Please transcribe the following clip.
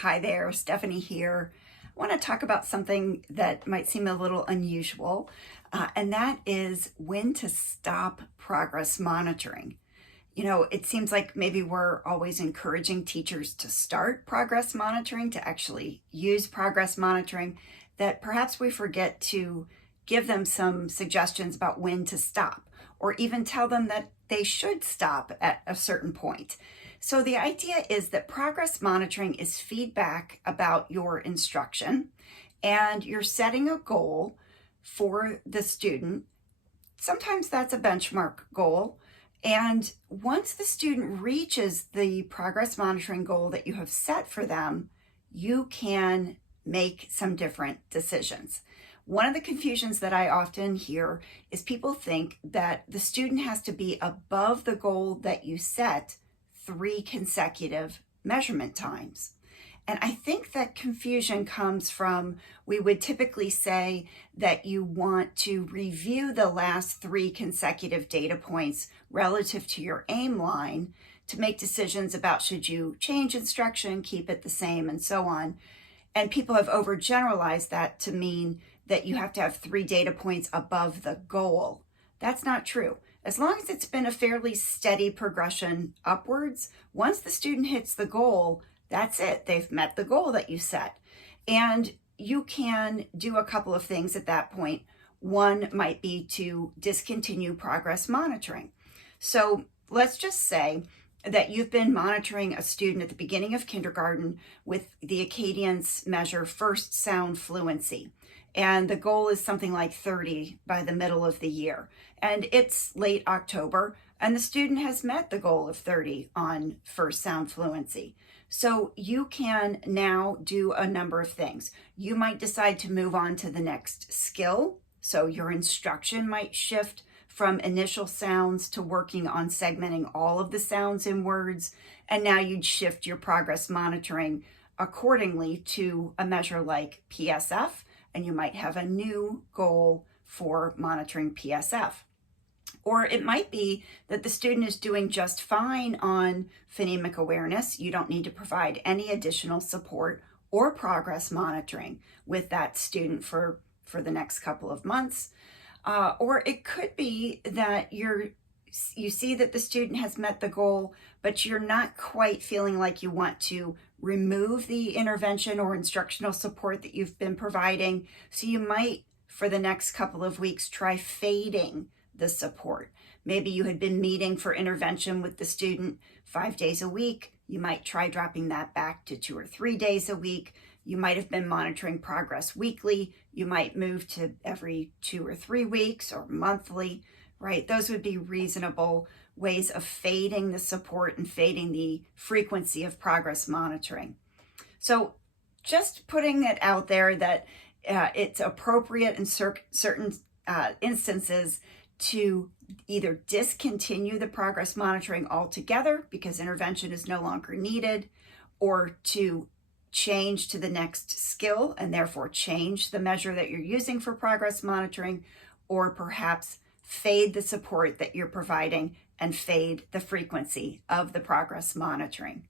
Hi there, Stephanie here. I want to talk about something that might seem a little unusual, and that is when to stop progress monitoring. It seems like maybe we're always encouraging teachers to start progress monitoring, to actually use progress monitoring, that perhaps we forget to give them some suggestions about when to stop, or even tell them that they should stop at a certain point. So the idea is that progress monitoring is feedback about your instruction, and you're setting a goal for the student. Sometimes that's a benchmark goal. And once the student reaches the progress monitoring goal that you have set for them, you can make some different decisions. One of the confusions that I often hear is people think that the student has to be above the goal that you set 3 consecutive measurement times. And I think that confusion comes from, we would typically say that you want to review the last 3 consecutive data points relative to your aim line to make decisions about should you change instruction, keep it the same, and so on. And people have overgeneralized that to mean that you have to have 3 data points above the goal. That's not true. As long as it's been a fairly steady progression upwards, once the student hits the goal, that's it. They've met the goal that you set. And you can do a couple of things at that point. One might be to discontinue progress monitoring. So let's just say that you've been monitoring a student at the beginning of kindergarten with the Acadience measure first sound fluency. And the goal is something like 30 by the middle of the year. And it's late October, and the student has met the goal of 30 on first sound fluency. So you can now do a number of things. You might decide to move on to the next skill. So your instruction might shift from initial sounds to working on segmenting all of the sounds in words. And now you'd shift your progress monitoring accordingly to a measure like PSF, and you might have a new goal for monitoring PSF. Or it might be that the student is doing just fine on phonemic awareness. You don't need to provide any additional support or progress monitoring with that student for the next couple of months. Or it could be that you see that the student has met the goal, but you're not quite feeling like you want to remove the intervention or instructional support that you've been providing. So you might, for the next couple of weeks, try fading the support. Maybe you had been meeting for intervention with the student 5 days a week. You might try dropping that back to 2 or 3 days a week. You might have been monitoring progress weekly. You might move to every 2 or 3 weeks or monthly, right? Those would be reasonable ways of fading the support and fading the frequency of progress monitoring. So just putting it out there that it's appropriate in certain instances to either discontinue the progress monitoring altogether because intervention is no longer needed, or to change to the next skill and therefore change the measure that you're using for progress monitoring, or perhaps fade the support that you're providing and fade the frequency of the progress monitoring.